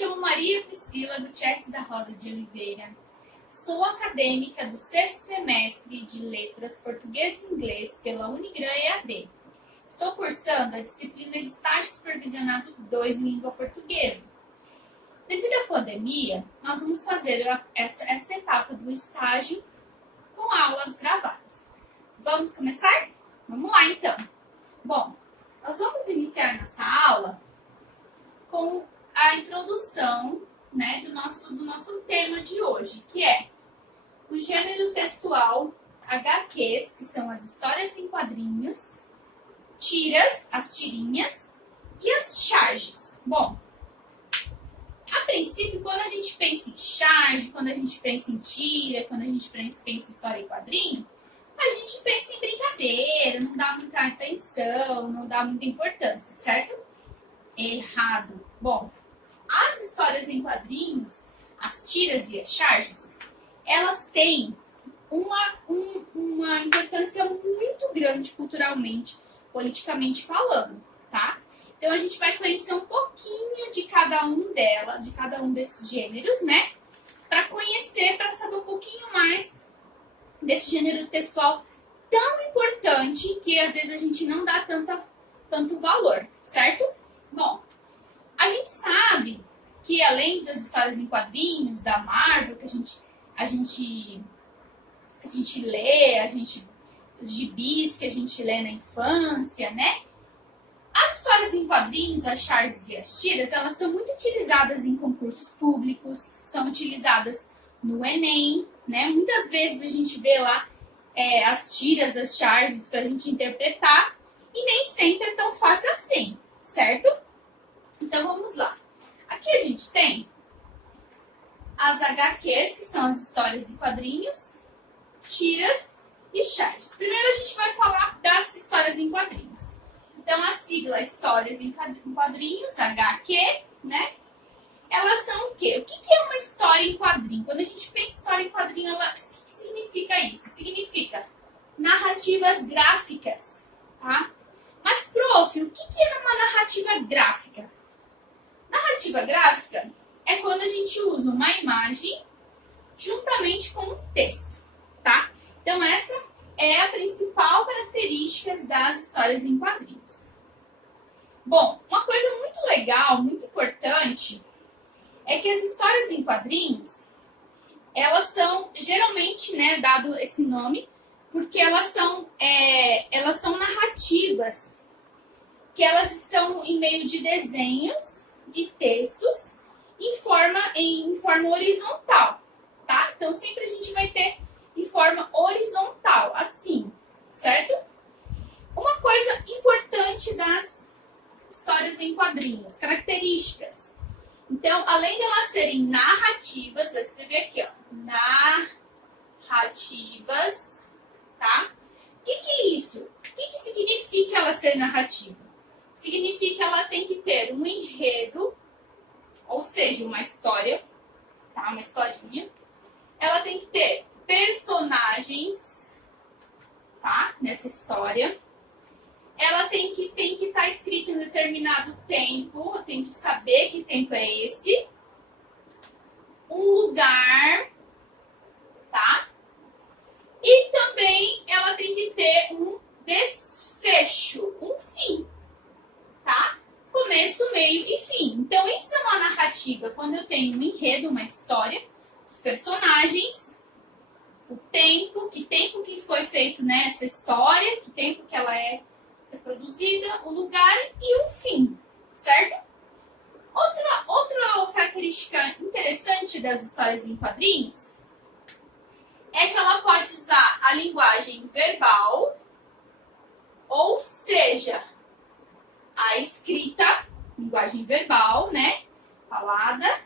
chamo Maria Priscila Gutierrez da Rosa de Oliveira. Sou acadêmica do 6º semestre de Letras Português e Inglês pela Unigran EAD. Estou cursando a disciplina de Estágio Supervisionado 2 em Língua Portuguesa. Devido à pandemia, nós vamos fazer essa etapa do estágio com aulas gravadas. Vamos começar? Vamos lá, então. Bom, nós vamos iniciar nossa aula com a introdução, né, do nosso tema de hoje, que é o gênero textual HQs, que são as histórias em quadrinhos, tiras, as tirinhas e as charges. Bom, a princípio, quando a gente pensa em charge, quando a gente pensa em tira, quando a gente pensa em história em quadrinho, a gente pensa em brincadeira, não dá muita atenção, não dá muita importância, certo? Errado. Bom, as histórias em quadrinhos, as tiras e as charges, elas têm uma importância muito grande culturalmente, politicamente falando, tá? Então, a gente vai conhecer um pouquinho de cada um de cada um desses gêneros, né? Para conhecer, para saber um pouquinho mais desse gênero textual tão importante que às vezes a gente não dá tanto valor, certo? Bom, a gente sabe que além das histórias em quadrinhos, da Marvel, que a gente lê, os gibis que a gente lê na infância, né? As histórias em quadrinhos, as charges e as tiras, elas são muito utilizadas em concursos públicos, são utilizadas no Enem, né? Muitas vezes a gente vê lá as tiras, as charges para a gente interpretar e nem sempre é tão fácil assim, certo? Então vamos lá. Aqui a gente tem as HQs, que são as histórias em quadrinhos, tiras e charges. Primeiro a gente vai falar das histórias em quadrinhos. Então, a sigla Histórias em Quadrinhos, HQ, né? Elas são o quê? O que é uma história em quadrinho? Quando a gente pensa em história em quadrinho, o que significa isso? Significa narrativas gráficas, tá? Mas, prof, o que é uma narrativa gráfica? Narrativa gráfica é quando a gente usa uma imagem juntamente com um texto, tá? Então, essa é a principal característica das histórias em quadrinhos. Bom, uma coisa muito legal, muito importante, é que as histórias em quadrinhos, elas são, geralmente, né, dado esse nome, porque elas são narrativas, que elas estão em meio de desenhos e textos em forma horizontal, tá? Então, sempre a gente vai ter em forma horizontal, assim, certo? Uma coisa importante das histórias em quadrinhos, características. Então, além de elas serem narrativas, vou escrever aqui, ó, narrativas, tá? O que é isso? O que significa ela ser narrativa? Significa que ela tem que ter um enredo, ou seja, uma história, tá? Uma historinha. Ela tem que ter personagens, tá? Nessa história. Ela tem que estar escrita em determinado tempo, tem que saber que tempo é esse. Um lugar, tá? E também ela tem que ter um desfecho, um fim, tá? Começo, meio e fim. Então, isso é uma narrativa. Quando eu tenho um enredo, uma história, os personagens, o tempo que foi feito nessa história, que tempo que ela é reproduzida, o lugar e o fim, certo? Outra característica interessante das histórias em quadrinhos é que ela pode usar a linguagem verbal, ou seja, a escrita, linguagem verbal, né, falada,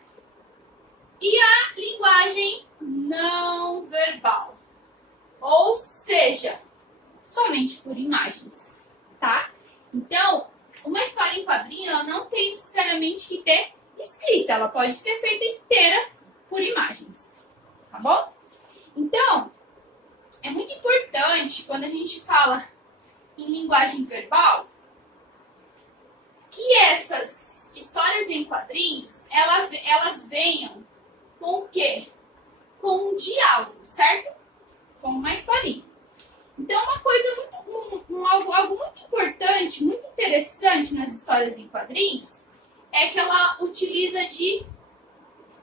e a linguagem não verbal, ou seja, somente por imagens, tá? Então, uma história em quadrinho, ela não tem necessariamente que ter escrita, ela pode ser feita inteira por imagens, tá bom? Então, é muito importante quando a gente fala em linguagem verbal que essas histórias em quadrinhos, elas venham com o quê? Com um diálogo, certo? Com uma historinha. Então, uma coisa algo muito importante, muito interessante nas histórias em quadrinhos é que ela utiliza de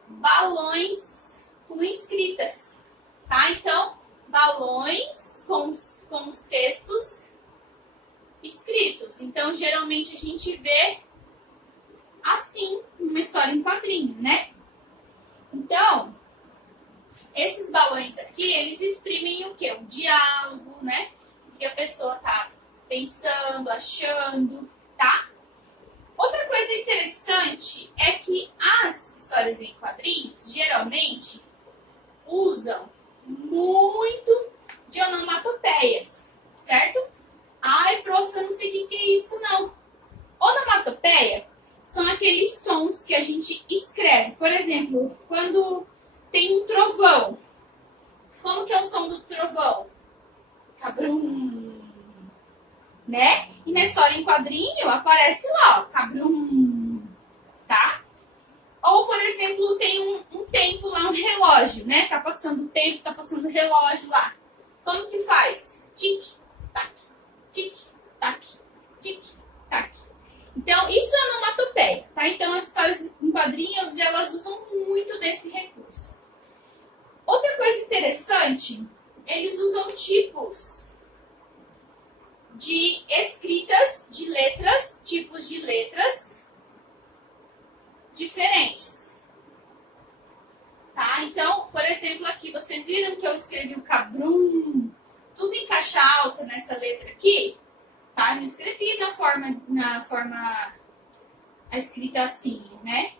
balões com escritas, tá? Então, balões com os textos escritos. Então, geralmente a gente vê assim uma história em quadrinho, né? Então, esses balões aqui, eles exprimem o quê? Um diálogo, né? O que a pessoa tá pensando, achando, tá? Outra coisa interessante é que as histórias em quadrinhos, geralmente, usam muito de onomatopeias, certo? Ai, prof, eu não sei o que é isso, não. Onomatopeia são aqueles sons que a gente escreve. Por exemplo, quando tem um trovão. Como que é o som do trovão? Cabrum. Né? E na história em quadrinho aparece lá, ó, cabrum. Tá? Ou, por exemplo, tem um tempo lá, um relógio, né? Tá passando o tempo, tá passando o relógio lá. Como que faz? Tic, tac, tic, tac, tic, tac. Então, isso é onomatopeia, tá? Então, as histórias em quadrinhos, elas usam muito desse recurso. Outra coisa interessante, eles usam tipos de escritas de letras, tipos de letras diferentes. Tá? Então, por exemplo, aqui, vocês viram que eu escrevi o cabrum, tudo em caixa alta nessa letra aqui? Tá? Eu não escrevi na forma a escrita assim, né?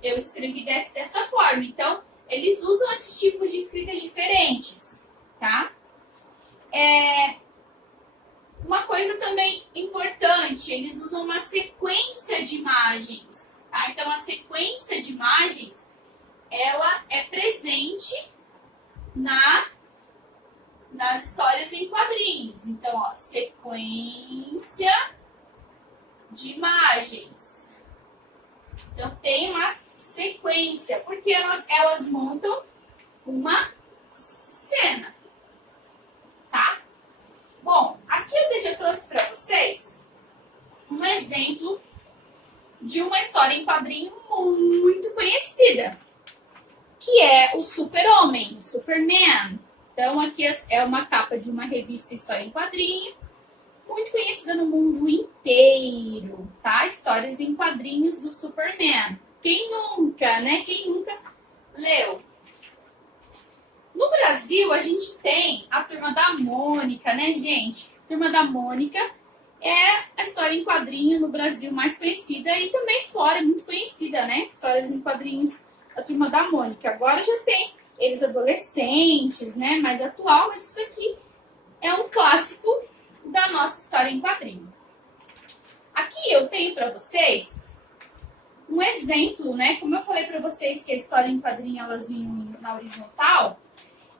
Eu escrevi dessa forma. Então, eles usam esses tipos de escritas diferentes, tá? Uma coisa também importante, eles usam uma sequência de imagens, tá? Então, a sequência de imagens, ela é presente nas histórias em quadrinhos. Então, ó, sequência de imagens. Então, tem uma sequência, porque elas montam uma cena, tá? Bom, aqui eu trouxe para vocês um exemplo de uma história em quadrinho muito conhecida, que é o Super-Homem, Superman. Então, aqui é uma capa de uma revista História em Quadrinho, muito conhecida no mundo inteiro, tá? Histórias em quadrinhos do Superman. Quem nunca, né? Quem nunca leu? No Brasil, a gente tem a Turma da Mônica, né, gente? A Turma da Mônica é a história em quadrinho no Brasil mais conhecida e também fora é muito conhecida, né? Histórias em quadrinhos da Turma da Mônica. Agora já tem eles adolescentes, né? Mais atual, mas isso aqui é um clássico da nossa história em quadrinho. Aqui eu tenho para vocês um exemplo, né? Como eu falei para vocês que a história em quadrinho elas vinham na horizontal,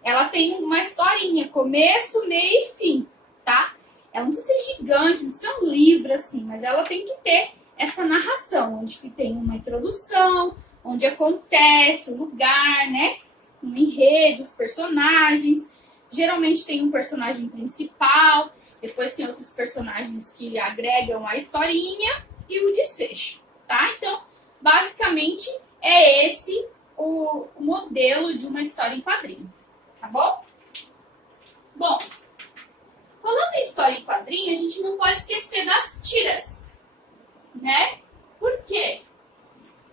ela tem uma historinha, começo, meio e fim, tá? Ela não precisa ser gigante, não precisa ser um livro assim, mas ela tem que ter essa narração, onde que tem uma introdução, onde acontece o lugar, né? Um enredo, os personagens. Geralmente tem um personagem principal, depois tem outros personagens que agregam a historinha e o desfecho, tá? Então, basicamente, é esse o modelo de uma história em quadrinho, tá bom? Bom, falando em história em quadrinho, a gente não pode esquecer das tiras, né? Por quê?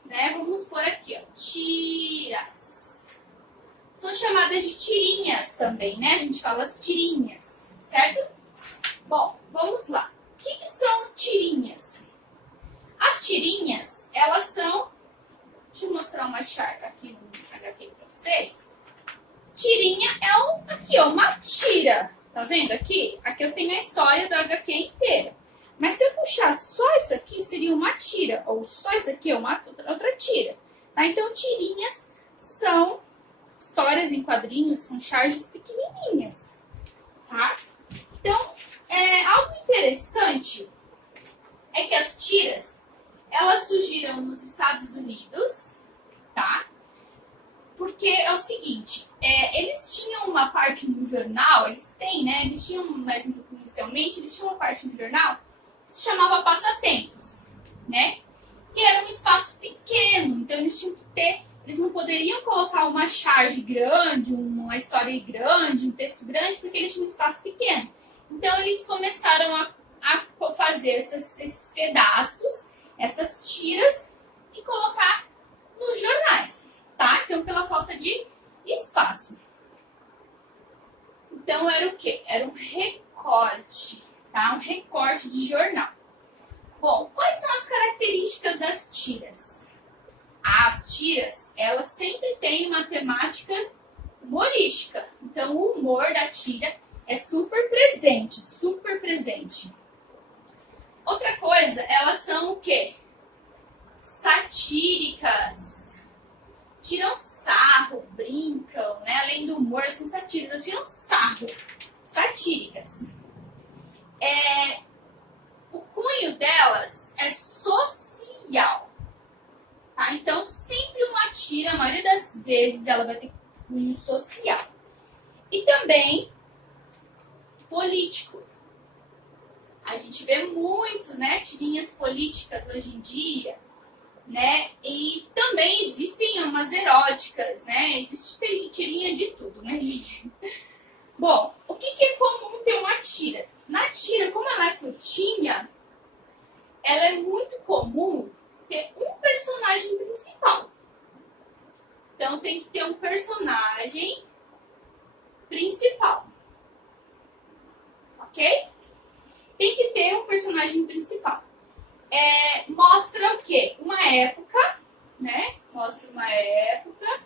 Né? Vamos por aqui, ó, tiras. São chamadas de tirinhas também, né? A gente fala as tirinhas, certo? Bom, vamos lá. O que são tirinhas? As tirinhas, elas são... Deixa eu mostrar uma chart aqui no HQ para vocês. Tirinha é aqui, ó, uma tira. Tá vendo aqui? Aqui eu tenho a história do HQ inteira. Mas se eu puxar só isso aqui, seria uma tira. Ou só isso aqui é uma outra tira. Tá? Então, tirinhas são histórias em quadrinhos, são charges pequenininhas. Tá? Então, algo interessante é que as tiras, Elas surgiram nos Estados Unidos, tá? Porque é o seguinte, eles tinham uma parte no jornal, eles têm, né? Eles tinham, mas inicialmente, eles tinham uma parte no jornal que se chamava Passatempos, né? E era um espaço pequeno, então eles tinham que ter, eles não poderiam colocar uma charge grande, uma história grande, um texto grande, porque eles tinham um espaço pequeno. Então eles começaram a fazer esses pedaços, essas tiras, e colocar nos jornais, tá? Então, pela falta de espaço. Então, era o quê? Era um recorte, tá? Um recorte de jornal. Bom, quais são as características das tiras? As tiras, elas sempre têm uma temática humorística. Então, o humor da tira é super presente, super presente. Outra coisa, elas são o quê? Satíricas. Tiram sarro, brincam, né? Além do humor, são satíricas, tiram sarro. Satíricas. O cunho delas é social. Tá? Então, sempre uma tira, a maioria das vezes, ela vai ter cunho social. E também político. A gente vê muito, né, tirinhas políticas hoje em dia, né? E também existem umas eróticas, né? Existe tirinha de tudo, né, gente? Bom, o que é comum ter uma tira? Na tira, como ela é curtinha, ela é muito comum ter um personagem principal. Então, tem que ter um personagem principal. Ok? Tem que ter um personagem principal. Mostra o quê? Uma época, né? Mostra uma época.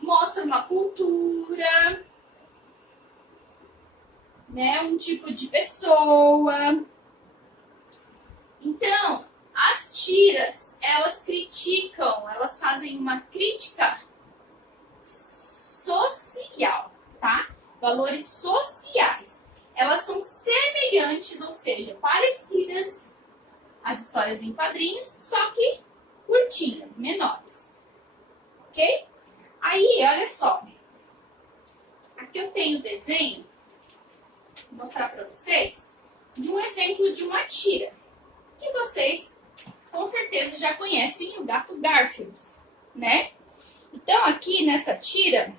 Mostra uma cultura, né? Um tipo de pessoa. Então, as tiras, elas criticam, elas fazem uma crítica social, tá? Valores sociais. Elas são semelhantes, ou seja, parecidas às histórias em quadrinhos, só que curtinhas, menores. Ok? Aí, olha só. Aqui eu tenho o desenho, vou mostrar para vocês, de um exemplo de uma tira, que vocês com certeza já conhecem, o gato Garfield, né? Então, aqui nessa tira,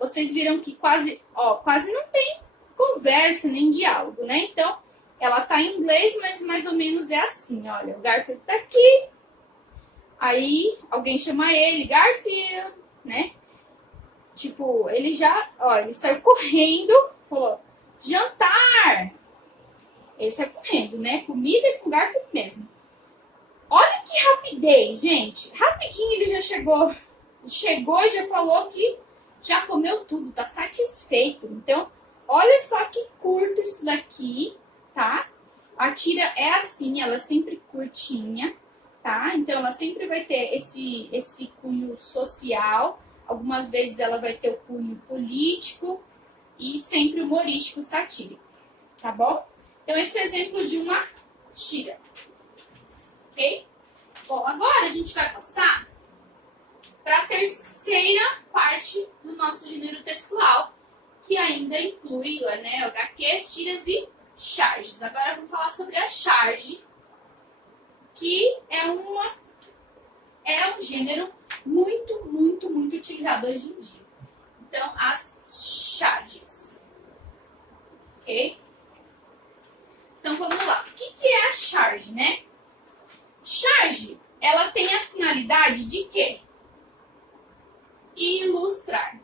vocês viram que quase não tem conversa nem diálogo, né? Então, ela tá em inglês, mas mais ou menos é assim, olha, o Garfield tá aqui, aí alguém chama ele, Garfield, né? Tipo, ele saiu correndo, falou, jantar! Ele saiu correndo, né? Comida com Garfield mesmo. Olha que rapidez, gente. Rapidinho ele já chegou e já falou que já comeu tudo, tá satisfeito. Então, olha só que curto isso daqui, tá? A tira é assim, ela é sempre curtinha, tá? Então, ela sempre vai ter esse cunho social. Algumas vezes ela vai ter o cunho político e sempre humorístico, satírico, tá bom? Então, esse é o exemplo de uma tira, ok? Bom, agora a gente vai passar para a terceira parte do nosso gênero textual, que ainda inclui, né, HQs, tiras e charges. Agora vamos falar sobre a charge, que é um gênero muito, muito, muito utilizado hoje em dia. Então, as charges. Ok? Então, vamos lá. O que é a charge, né? Charge, ela tem a finalidade de quê? Ilustrar.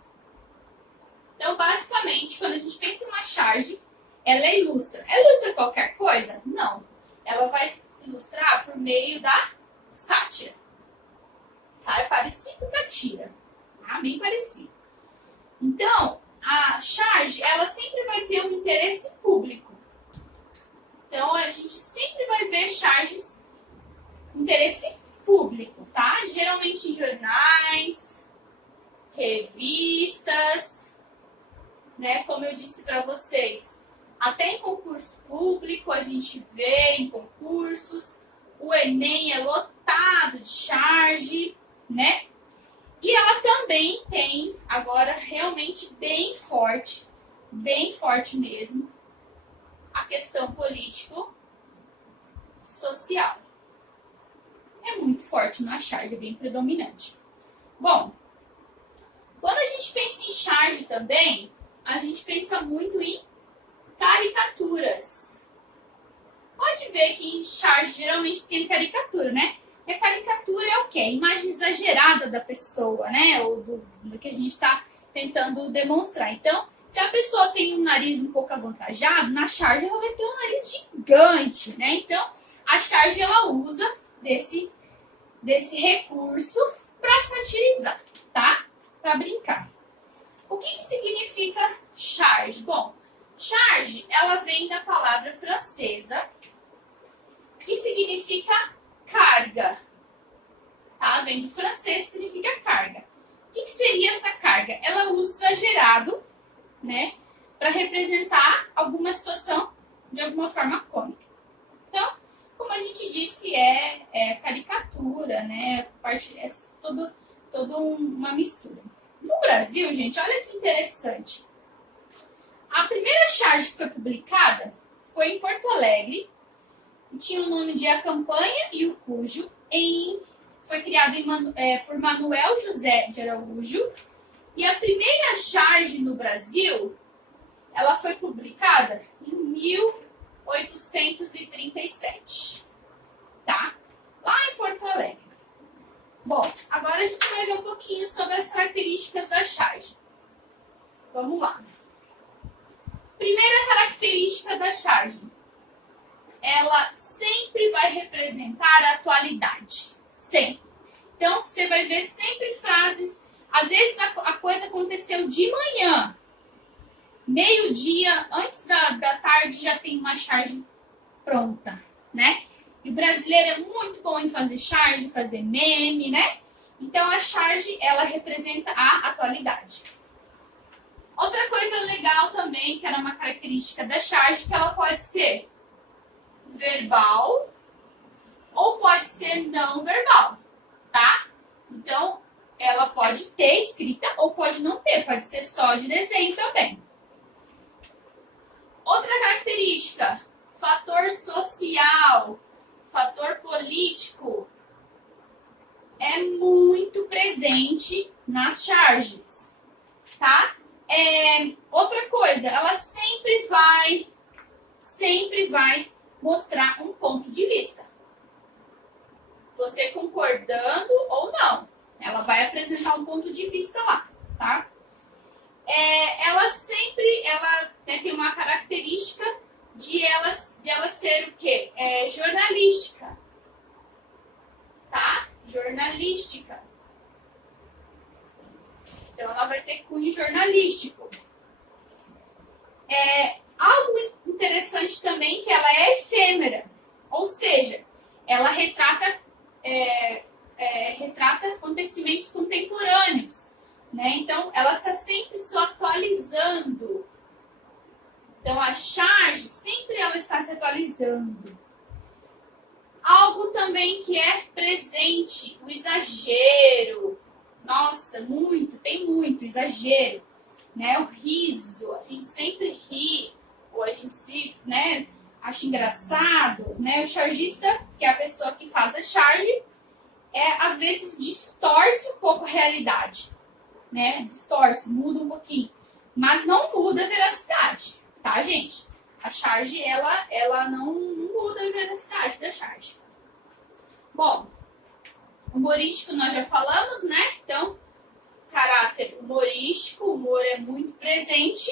Então, basicamente, quando a gente pensa em uma charge, ela ilustra. Ela ilustra qualquer coisa? Não. Ela vai ilustrar por meio da sátira. Tá? É parecido com a tira. Tá? Bem parecido. Então, a charge, ela sempre vai ter um interesse público. Então, a gente sempre vai ver charges de interesse público, tá? Geralmente em jornais, revistas, né? Como eu disse para vocês, Até em concurso público, a gente vê em concursos, o Enem é lotado de charge, né? E ela também tem, agora, realmente bem forte mesmo, a questão político-social. É muito forte na charge, é bem predominante. Bom, quando a gente pensa em charge também, a gente pensa muito em caricaturas. Pode ver que em charge geralmente tem caricatura, né? E a caricatura é o quê? A imagem exagerada da pessoa, né? Ou do que a gente está tentando demonstrar. Então, se a pessoa tem um nariz um pouco avantajado, na charge ela vai ter um nariz gigante, né? Então, a charge ela usa desse recurso para satirizar, tá? Para brincar. O que significa charge? Bom, charge, ela vem da palavra francesa, que significa carga, tá? Vem do francês, que significa carga. O que seria essa carga? Ela usa exagerado, né, para representar alguma situação de alguma forma cômica. Então, como a gente disse, é caricatura, né? É toda uma mistura. No Brasil, gente, olha que interessante. A primeira charge que foi publicada foi em Porto Alegre, e tinha o nome de A Campanha e o Cujo, foi criado por Manuel José de Araújo, e a primeira charge no Brasil, ela foi publicada em 1837, tá? Lá em Porto Alegre. Bom, agora a gente vai ver um pouquinho sobre as características da charge. Vamos lá. Primeira característica da charge. Ela sempre vai representar a atualidade. Sempre. Então, você vai ver sempre frases. Às vezes a coisa aconteceu de manhã. Meio-dia, antes da tarde, já tem uma charge pronta, né? E o brasileiro é muito bom em fazer charge, fazer meme, né? Então, a charge, ela representa a atualidade. Outra coisa legal também, que era uma característica da charge, que ela pode ser verbal ou pode ser não verbal, tá? Então, ela pode ter escrita ou pode não ter, pode ser só de desenho também. Outra característica, fator social, fator político, é muito presente nas charges, tá? Outra coisa, ela sempre vai mostrar um ponto de vista. Você concordando ou não, ela vai apresentar um ponto de vista lá, tá? Ela tem uma característica de ela ser o quê? Jornalística, tá? Jornalística. Então, ela vai ter cunho jornalístico. Algo interessante também que ela é efêmera, ou seja, ela retrata acontecimentos contemporâneos, né? Então, ela está sempre se atualizando. Então, a charge sempre ela está se atualizando. Algo também que é presente, o exagero. Nossa, tem muito exagero, né? O riso, a gente sempre ri, ou a gente se, né, acha engraçado, né? O chargista, que é a pessoa que faz a charge, às vezes distorce um pouco a realidade, né? Distorce, muda um pouquinho, mas não muda a veracidade, tá, gente? A charge, ela não muda a veracidade da charge. Bom, humorístico nós já falamos, né? Então, caráter humorístico, o humor é muito presente.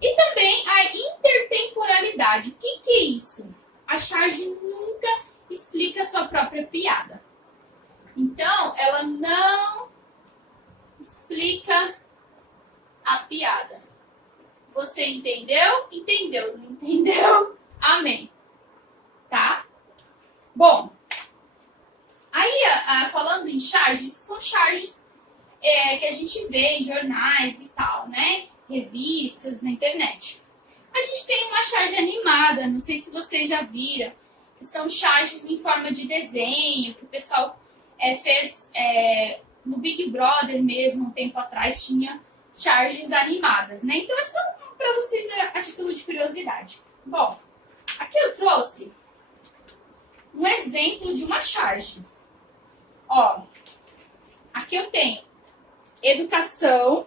E também a intertemporalidade. O que é isso? A charge nunca explica a sua própria piada. Então, ela não explica a piada. Você entendeu? Entendeu. Não entendeu? Amém. Tá? Bom, aí, falando em charges, são charges que a gente vê em jornais e tal, né? Revistas, na internet. A gente tem uma charge animada, não sei se vocês já viram, que são charges em forma de desenho, que o pessoal fez no Big Brother mesmo, um tempo atrás, tinha charges animadas, né? Então é só para vocês a título de curiosidade. Bom, aqui eu trouxe um exemplo de uma charge. Ó, aqui eu tenho educação,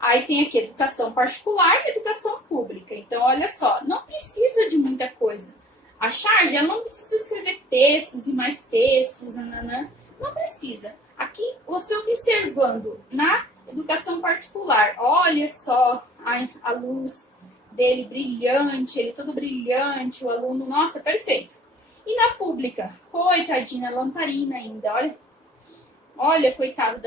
aí tem aqui educação particular e educação pública. Então, olha só, não precisa de muita coisa. A charge, ela não precisa escrever textos e mais textos, nananã. Não precisa. Aqui, você observando na educação particular, olha só a luz dele brilhante, ele todo brilhante, o aluno, nossa, perfeito. E na pública, coitadinha, lamparina ainda, olha. Olha, coitado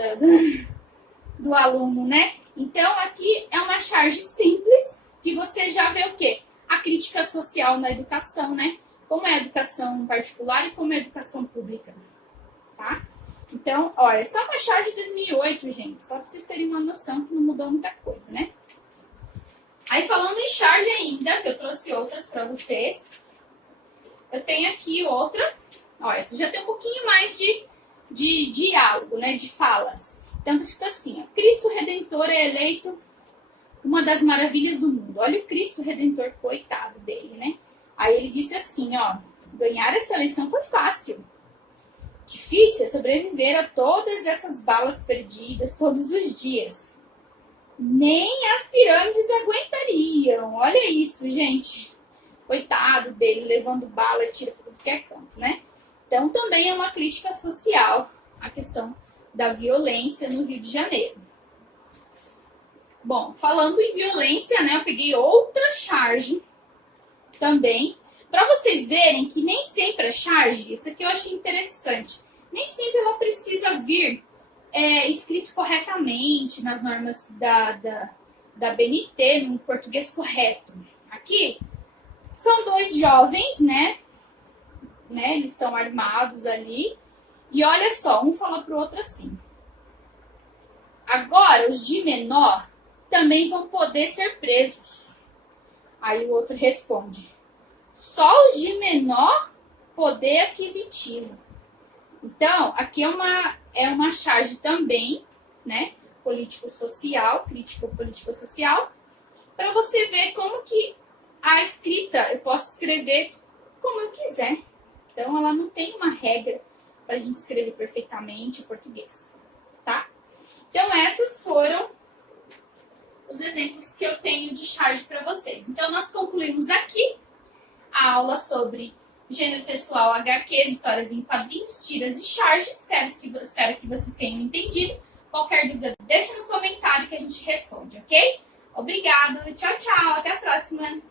do aluno, né? Então, aqui é uma charge simples, que você já vê o quê? A crítica social na educação, né? Como é a educação particular e como é a educação pública, tá? Então, olha, essa é uma charge de 2008, gente, só para vocês terem uma noção que não mudou muita coisa, né? Aí, falando em charge ainda, que eu trouxe outras para vocês, eu tenho aqui outra, ó, essa já tem um pouquinho mais de diálogo, né, de falas. Então, tá escrito assim, ó, Cristo Redentor é eleito uma das maravilhas do mundo. Olha o Cristo Redentor, coitado dele, né? Aí ele disse assim, ó, ganhar essa eleição foi fácil. Difícil é sobreviver a todas essas balas perdidas todos os dias. Nem as pirâmides aguentariam. Olha isso, gente. Coitado dele, levando bala e tira por tudo que é canto, né? Então, também é uma crítica social a questão da violência no Rio de Janeiro. Bom, falando em violência, né, eu peguei outra charge também, para vocês verem que nem sempre a charge, isso aqui eu achei interessante, nem sempre ela precisa vir escrito corretamente nas normas da BNT, no português correto. Aqui são dois jovens, né? Eles estão armados ali. E olha só, um fala pro outro assim. Agora, os de menor também vão poder ser presos. Aí o outro responde. Só os de menor poder aquisitivo. Então, aqui é uma charge também, né? Político-social, crítico-político-social, para você ver como que a escrita, eu posso escrever como eu quiser. Então, ela não tem uma regra para a gente escrever perfeitamente o português, tá? Então, esses foram os exemplos que eu tenho de charge para vocês. Então, nós concluímos aqui a aula sobre gênero textual, HQs, histórias em quadrinhos, tiras e charges. Espero que vocês tenham entendido. Qualquer dúvida, deixa no comentário que a gente responde, ok? Obrigado, tchau, tchau, até a próxima!